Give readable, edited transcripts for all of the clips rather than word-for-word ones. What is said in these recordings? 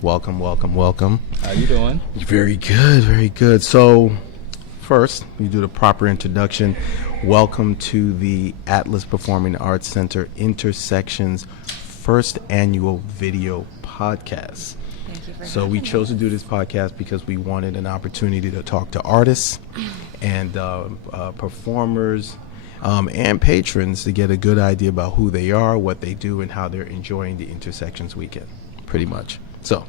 Welcome, welcome, welcome. How you doing? Very good, very good. So, first, we do the proper introduction. Welcome to the Atlas Performing Arts Center Intersections first annual video podcast. Thank you for So we chose to do this podcast because we wanted an opportunity to talk to artists and performers and patrons to get a good idea about who they are, what they do, and how they're enjoying the Intersections weekend, pretty much. So,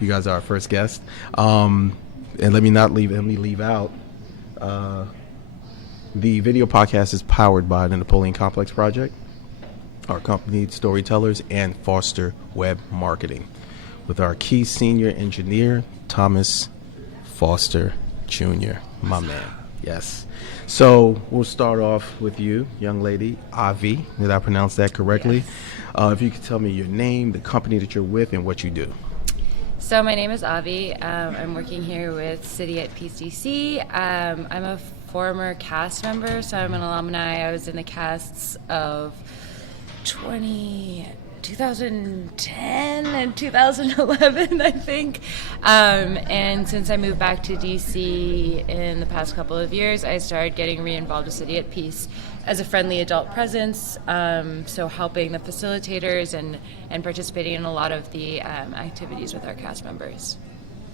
you guys are our first guest, and let me leave out. The video podcast is powered by the Napoleon Complex Project, our company, Storytellers, and Foster Web Marketing, with our key senior engineer, Thomas Foster Jr., my man. Yes. So we'll start off with you, young lady, Avi. Did I pronounce that correctly? Yes. If you could tell me your name, the company that you're with, and what you do. So my name is Avi. I'm working here with City at PC. I'm a former cast member, so I'm an alumni. I was in the casts of 2010 and 2011, I think. And since I moved back to DC in the past couple of years, I started getting re-involved with City at Peace as a friendly adult presence, so helping the facilitators and participating in a lot of the activities with our cast members.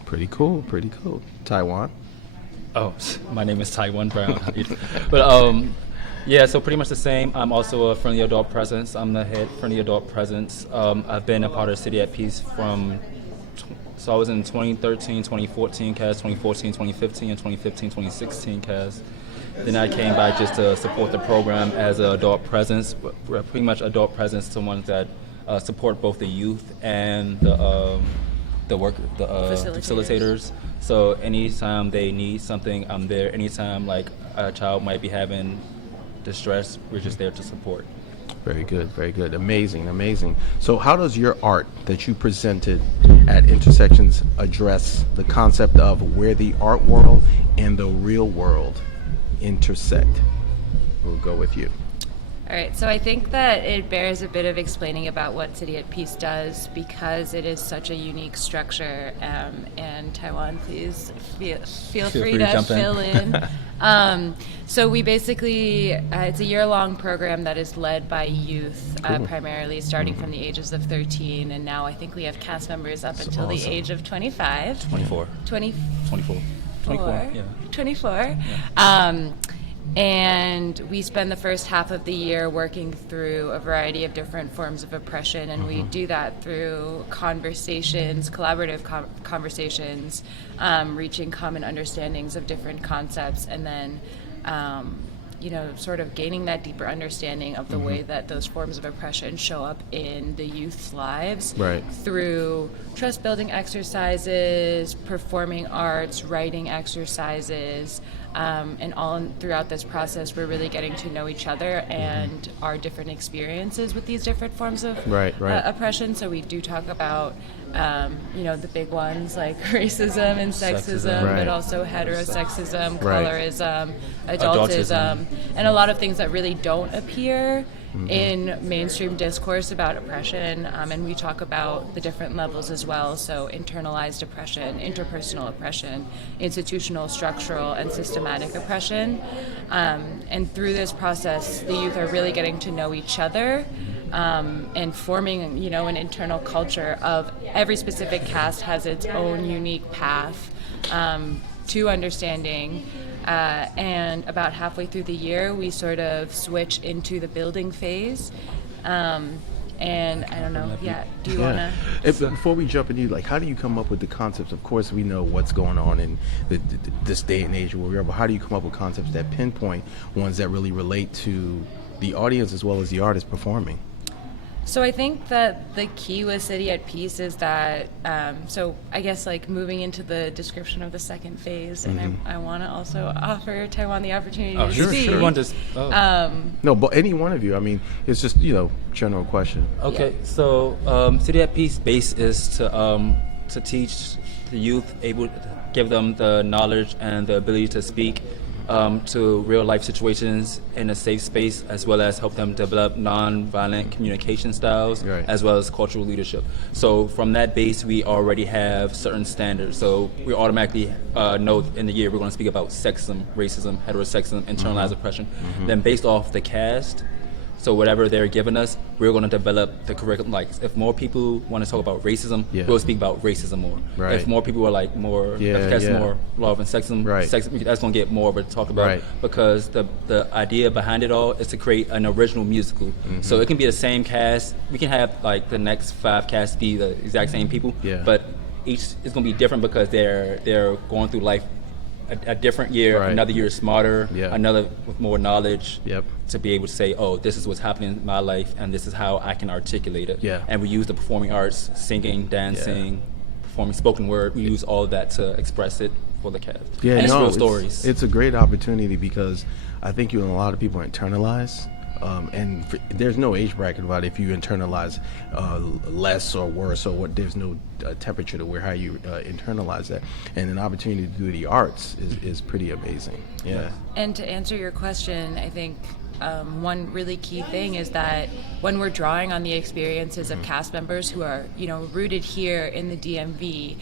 Pretty cool, pretty cool. Taiwan? Oh, my name is Taiwan Brown. But yeah, so pretty much the same. I'm also a friendly adult presence. I'm the head friendly adult presence. I've been a part of City at Peace so I was in 2013, 2014 cast, 2014, 2015, and 2015, 2016 cast. Then I came by just to support the program as an adult presence, pretty much adult presence to ones that support both the youth and the facilitators. So anytime they need something, I'm there. Anytime like a child might be having distress, we're just there to support. Very good, very good. Amazing, amazing. So how does your art that you presented at Intersections address the concept of where the art world and the real world intersect? We'll go with you. All right, so I think that it bears a bit of explaining about what City at Peace does because it is such a unique structure. And Taiwan, please feel free to fill in. So we basically, it's a year-long program that is led by youth, primarily starting from the ages of 13, and now I think we have cast members up until the age of 25. 24. 24. 24, yeah. 24. Yeah. And we spend the first half of the year working through a variety of different forms of oppression, and we do that through conversations, collaborative conversations, reaching common understandings of different concepts, and then sort of gaining that deeper understanding of the way that those forms of oppression show up in the youth's lives, right, through trust-building exercises, performing arts, writing exercises, and all throughout this process, we're really getting to know each other and our different experiences with these different forms of oppression. So we do talk about, the big ones like racism and sexism, but also heterosexism, colorism, adultism, and a lot of things that really don't appear in mainstream discourse about oppression, and we talk about the different levels as well, so internalized oppression, interpersonal oppression, institutional, structural, and systematic oppression, and through this process the youth are really getting to know each other, and forming an internal culture of every specific cast has its own unique path to understanding. And about halfway through the year, we sort of switch into the building phase. And I don't know, do you want to? Before we jump into, how do you come up with the concepts? Of course, we know what's going on in this day and age where we are, but how do you come up with concepts that pinpoint ones that really relate to the audience as well as the artist performing? So I think that the key with City at Peace is that, so I guess moving into the description of the second phase, and I want to also offer Taiwan the opportunity to speak. Sure. No, but any one of you. I mean, it's just, general question. Okay, so City at Peace base is to teach the youth, able to give them the knowledge and the ability to speak to real life situations in a safe space, as well as help them develop non-violent communication styles, Right. as well as cultural leadership. So from that base, we already have certain standards. So we automatically know in the year we're going to speak about sexism, racism, heterosexism, internalized oppression. Then based off the cast, so whatever they're giving us, we're going to develop the curriculum. Like, if more people want to talk about racism, Yeah. we'll speak about racism more. Right. If more people are like more, more love and sexism, Right. that's going to get more of it to talk about. Right. Because the idea behind it all is to create an original musical. So it can be the same cast. We can have like the next 5 casts be the exact same people, Yeah. but each is going to be different because they're going through life a different year. Right. Another year is smarter. Yeah. Another with more knowledge. Yep. To be able to say, oh, this is what's happening in my life, and this is how I can articulate it. Yeah. And we use the performing arts, singing, dancing, performing spoken word. We use all of that to express it for the cast. Yeah, and it's no, real stories. It's a great opportunity because I think you and a lot of people internalize, there's no age bracket about it. If you internalize less or worse or what, there's no temperature to where how you internalize that. And an opportunity to do the arts is pretty amazing. Yeah. And to answer your question, I think one really key thing is that when we're drawing on the experiences of cast members who are, rooted here in the DMV,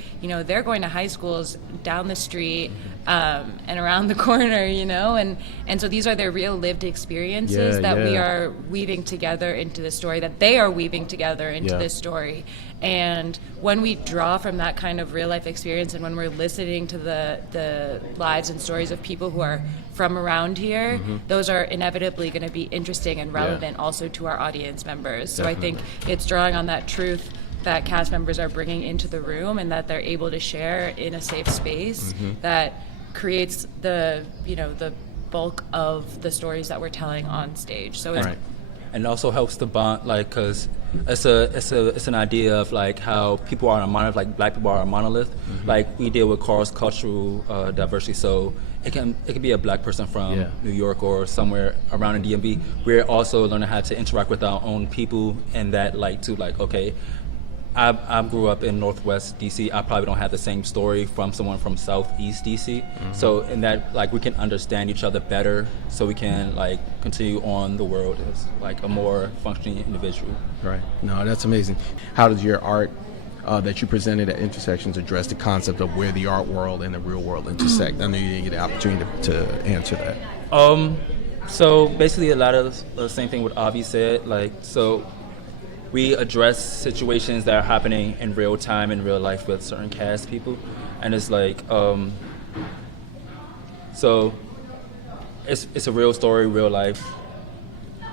they're going to high schools down the street and around the corner, and so these are their real lived experiences that we are weaving together into the story, that they are weaving together into this story. And when we draw from that kind of real life experience, and when we're listening to the lives and stories of people who are from around here, those are inevitably going to be interesting and relevant also to our audience members. So Definitely. I think it's drawing on that truth that cast members are bringing into the room and that they're able to share in a safe space that creates the bulk of the stories that we're telling on stage. So it's Right. And it also helps to bond, like, because it's an idea of like how people are a monolith, like Black people are a monolith. Like, we deal with cross-cultural diversity, so it can be a Black person from New York or somewhere around the DMV. We're also learning how to interact with our own people, and that okay, I grew up in Northwest DC. I probably don't have the same story from someone from Southeast DC. So in that, we can understand each other better, so we can continue on the world as a more functioning individual. Right. No, that's amazing. How does your art that you presented at Intersections address the concept of where the art world and the real world intersect? I know you didn't get the opportunity to answer that. So basically, a lot of the same thing what Avi said. So we address situations that are happening in real time, in real life with certain cast people. And it's so it's a real story, real life.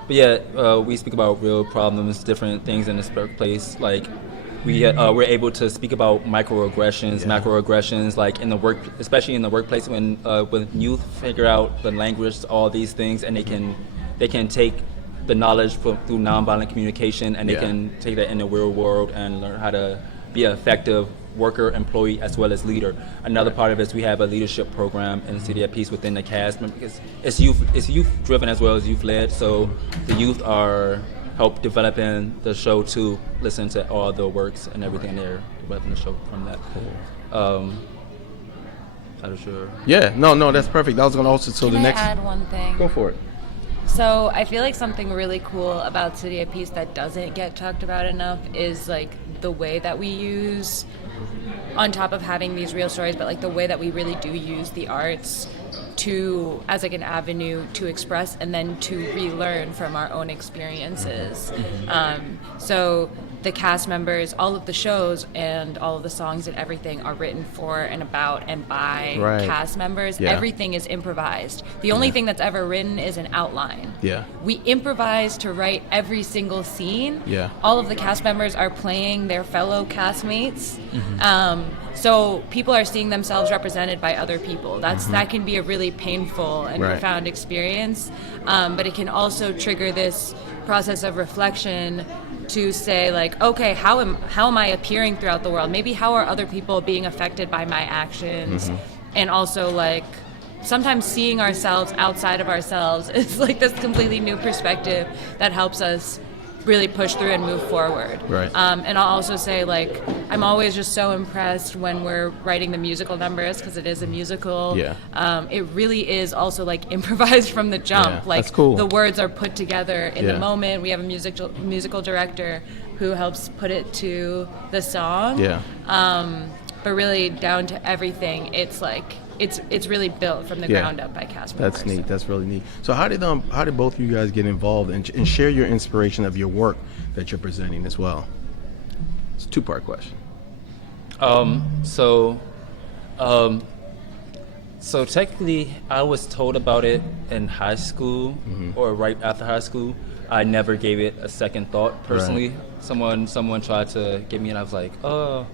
But we speak about real problems, different things in this workplace. We're able to speak about microaggressions, macroaggressions, in the work, especially in the workplace when youth figure out the language, all these things, and they can take the knowledge through nonviolent communication, and they can take that in the real world and learn how to be an effective worker, employee, as well as leader. Another part of it is we have a leadership program in City at Peace within the cast, because it's youth driven as well as youth led. So the youth are help developing the show to listen to all the works and everything they're developing the show from that. Yeah, no, that's perfect. That was going to also, so Can the I next. add one thing? Go for it. So I feel like something really cool about City at Peace that doesn't get talked about enough is the way that we use, on top of having these real stories, but the way that we really do use the arts as an avenue to express and then to relearn from our own experiences. So the cast members, all of the shows and all of the songs and everything are written for and about and by cast members. Yeah. Everything is improvised. The only thing that's ever written is an outline. Yeah. We improvise to write every single scene. Yeah. All of the cast members are playing their fellow castmates. So people are seeing themselves represented by other people. That can be a really painful and profound experience, but it can also trigger this process of reflection to say okay, how am I appearing throughout the world? Maybe how are other people being affected by my actions? And also sometimes seeing ourselves outside of ourselves is this completely new perspective that helps us really push through and move forward. Right. And I'll also say, like, I'm always just so impressed when we're writing the musical numbers, because it is a musical. Yeah. It really is also like improvised from the jump. Yeah, like that's cool. the words are put together in Yeah. the moment. We have a musical director who helps put it to the song. Yeah. But really down to everything, it's like it's really built from the Yeah. ground up by cast members. That's neat. That's really neat. So how did both of you guys get involved and share your inspiration of your work that you're presenting as well? It's a two-part question. So technically, I was told about it in high school or right after high school. I never gave it a second thought personally. Right. Someone tried to get me, and I was like, oh,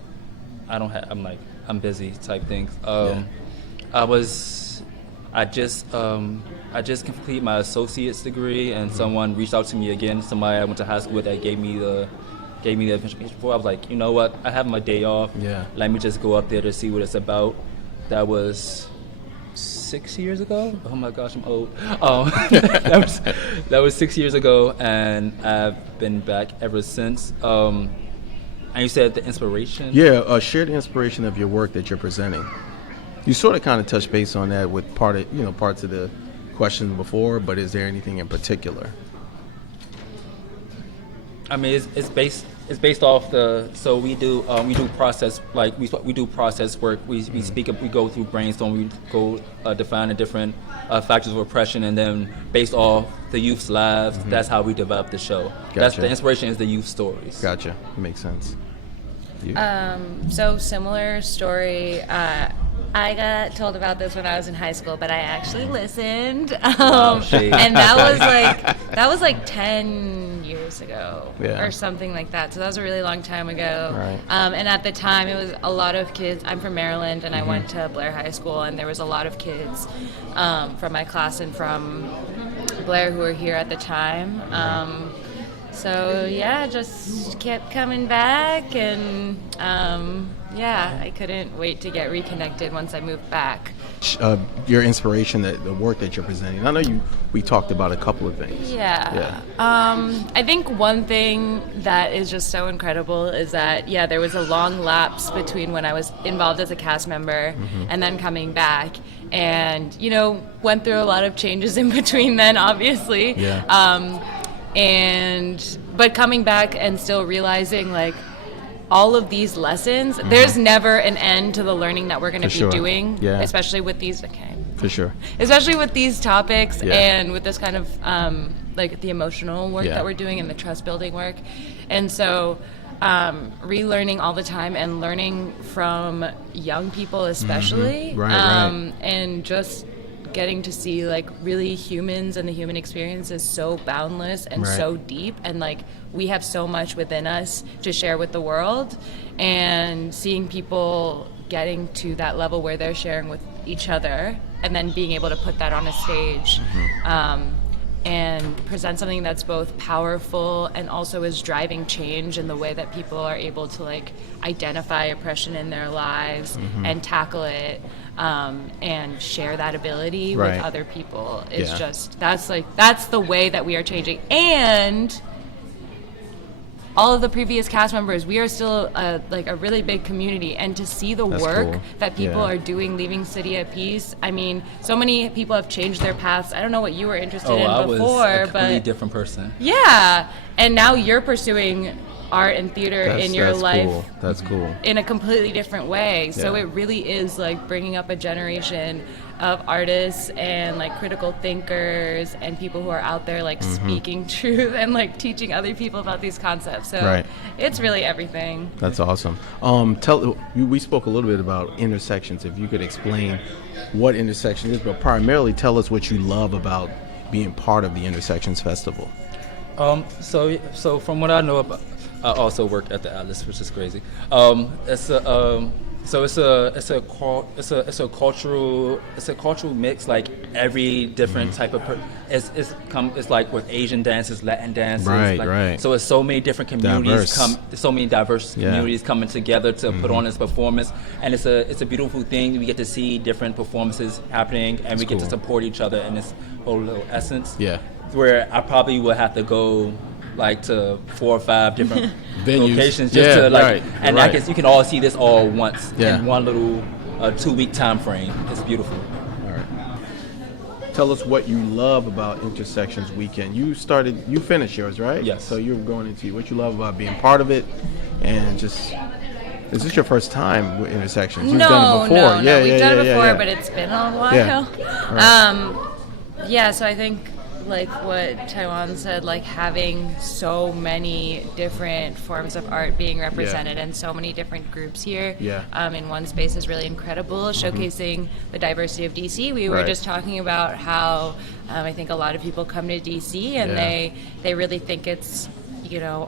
I'm busy type thing. Yeah. I just completed my associate's degree, and someone reached out to me again. Somebody I went to high school with that gave me the information before. I was like, you know what? I have my day off. Yeah. Let me just go up there to see what it's about. That was 6 years ago. Oh my gosh, I'm old. That was 6 years ago, and I've been back ever since. And you said the inspiration. Yeah, share the inspiration of your work that you're presenting. You sort of kind of touched base on that with parts of the question before, but is there anything in particular? I mean, it's based off so we do process, like we do process work. We speak up, we go through brainstorm, we go define the different factors of oppression, and then based off the youth's lives, that's how we develop the show. Gotcha. That's the inspiration is the youth stories. Gotcha. Makes sense. You? So similar story. I got told about this when I was in high school, but I actually listened, and that was like 10 years ago, Yeah. or something like that. So that was a really long time ago. Right. And at the time, it was a lot of kids. I'm from Maryland, and I went to Blair High School, and there was a lot of kids from my class and from Blair who were here at the time. So yeah, just kept coming back, and I couldn't wait to get reconnected once I moved back. Your inspiration, the work that you're presenting. I know we talked about a couple of things. Yeah. I think one thing that is just so incredible is that, there was a long lapse between when I was involved as a cast member and then coming back. And, went through a lot of changes in between then, obviously. Yeah. But coming back and still realizing, like, all of these lessons, there's never an end to the learning that we're going to be doing, especially with these, For sure. especially with these topics Yeah. and with this kind of like the emotional work that we're doing and the trust building work. And so relearning all the time and learning from young people especially, Right. and just getting to see like really humans and the human experience is so boundless and so deep, and like we have so much within us to share with the world, and seeing people getting to that level where they're sharing with each other and then being able to put that on a stage and present something that's both powerful and also is driving change in the way that people are able to like identify oppression in their lives and tackle it, and share that ability with other people is just that's the way that we are changing. And all of the previous cast members, we are still a really big community, and to see the work that people are doing leaving City at Peace, I mean, so many people have changed their paths. I don't know what you were interested in before, I was a completely but different person. Yeah, and now you're pursuing art and theater in your life. Cool. That's cool. In a completely different way. So it really is like bringing up a generation of artists and like critical thinkers and people who are out there like speaking truth and like teaching other people about these concepts. So it's really everything. That's awesome. We spoke a little bit about intersections. If you could explain what intersection is, but primarily tell us what you love about being part of the Intersections Festival. So from what I know about, I also work at the Atlas, which is crazy. It's a cultural mix. Like every different type of it's like with Asian dances, Latin dances. Right. So it's so many different communities diverse communities coming together to put on this performance, and it's a beautiful thing. We get to see different performances happening, and we get to support each other in this whole little essence. Yeah. Where I probably would have to go like to 4 or 5 different Venues. locations just Yeah, to like, right, and right. I guess you can all see this all once Yeah. in one little 2-week time frame. It's beautiful. All right. Tell us what you love about Intersections Weekend. You finished yours, right? Yes. So you're going into what you love about being part of it, and just. Is this your first time with Intersections? You've done it before. No, Yeah, we've yeah, done yeah, it before, yeah. but it's been a while. Yeah. So I think like what Taiwan said, like having so many different forms of art being represented and so many different groups here in one space is really incredible, showcasing the diversity of DC. We were just talking about how I think a lot of people come to DC and they really think it's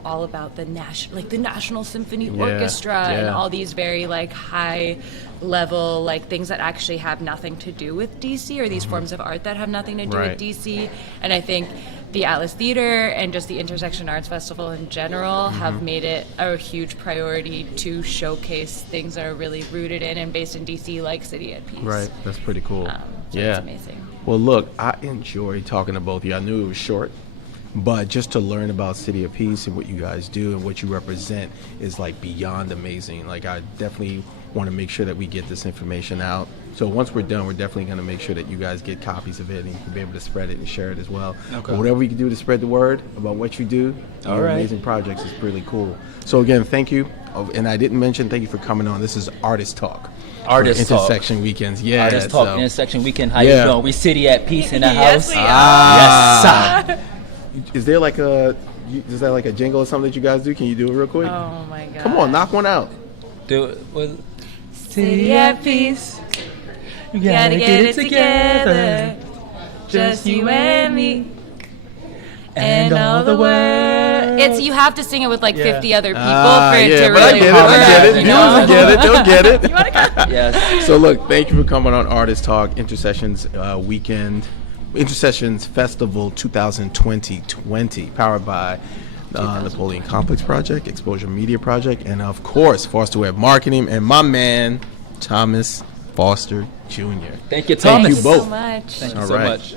all about the National Symphony Orchestra and all these very like high level like things that actually have nothing to do with DC, or these forms of art that have nothing to do with DC. And I think the Atlas Theater and just the Intersection Arts Festival in general have made it a huge priority to showcase things that are really rooted in and based in DC, like City at Peace. Right, that's pretty cool. So it's amazing. Well, look, I enjoyed talking to both of you. I knew it was short, but just to learn about City of Peace and what you guys do and what you represent is like beyond amazing. Like I definitely want to make sure that we get this information out. So once we're done, we're definitely going to make sure that you guys get copies of it and you can be able to spread it and share it as well. Okay. But whatever we can do to spread the word about what you do, All your right. amazing projects is really cool. So again, thank you. Oh, and I didn't mention, thank you for coming on. This is Artist Talk. Artist Talk. Intersection Weekends. Yeah. Artist Talk, so- Intersection Weekend. How Yeah. you doing? We City at Peace in the Yes, house. we are. Yes, sir. Is there like is that like a jingle or something that you guys do? Can you do it real quick? Oh my God. Come on, knock one out. Do it with City at Peace. You Gotta get it together. Just you and me. And all the world. It's you have to sing it with like 50 other people for it to but I really get it. work. I get it. you You know? get it. They'll get it. Yes. So look, thank you for coming on Artist Talk Intercessions Weekend, Intercessions Festival 2020, powered by Napoleon Complex Project, Exposure Media Project, and of course Foster Web Marketing, and my man Thomas Foster Jr. Thank you, Thank Thomas. you both. so much. Thank you All so right. much.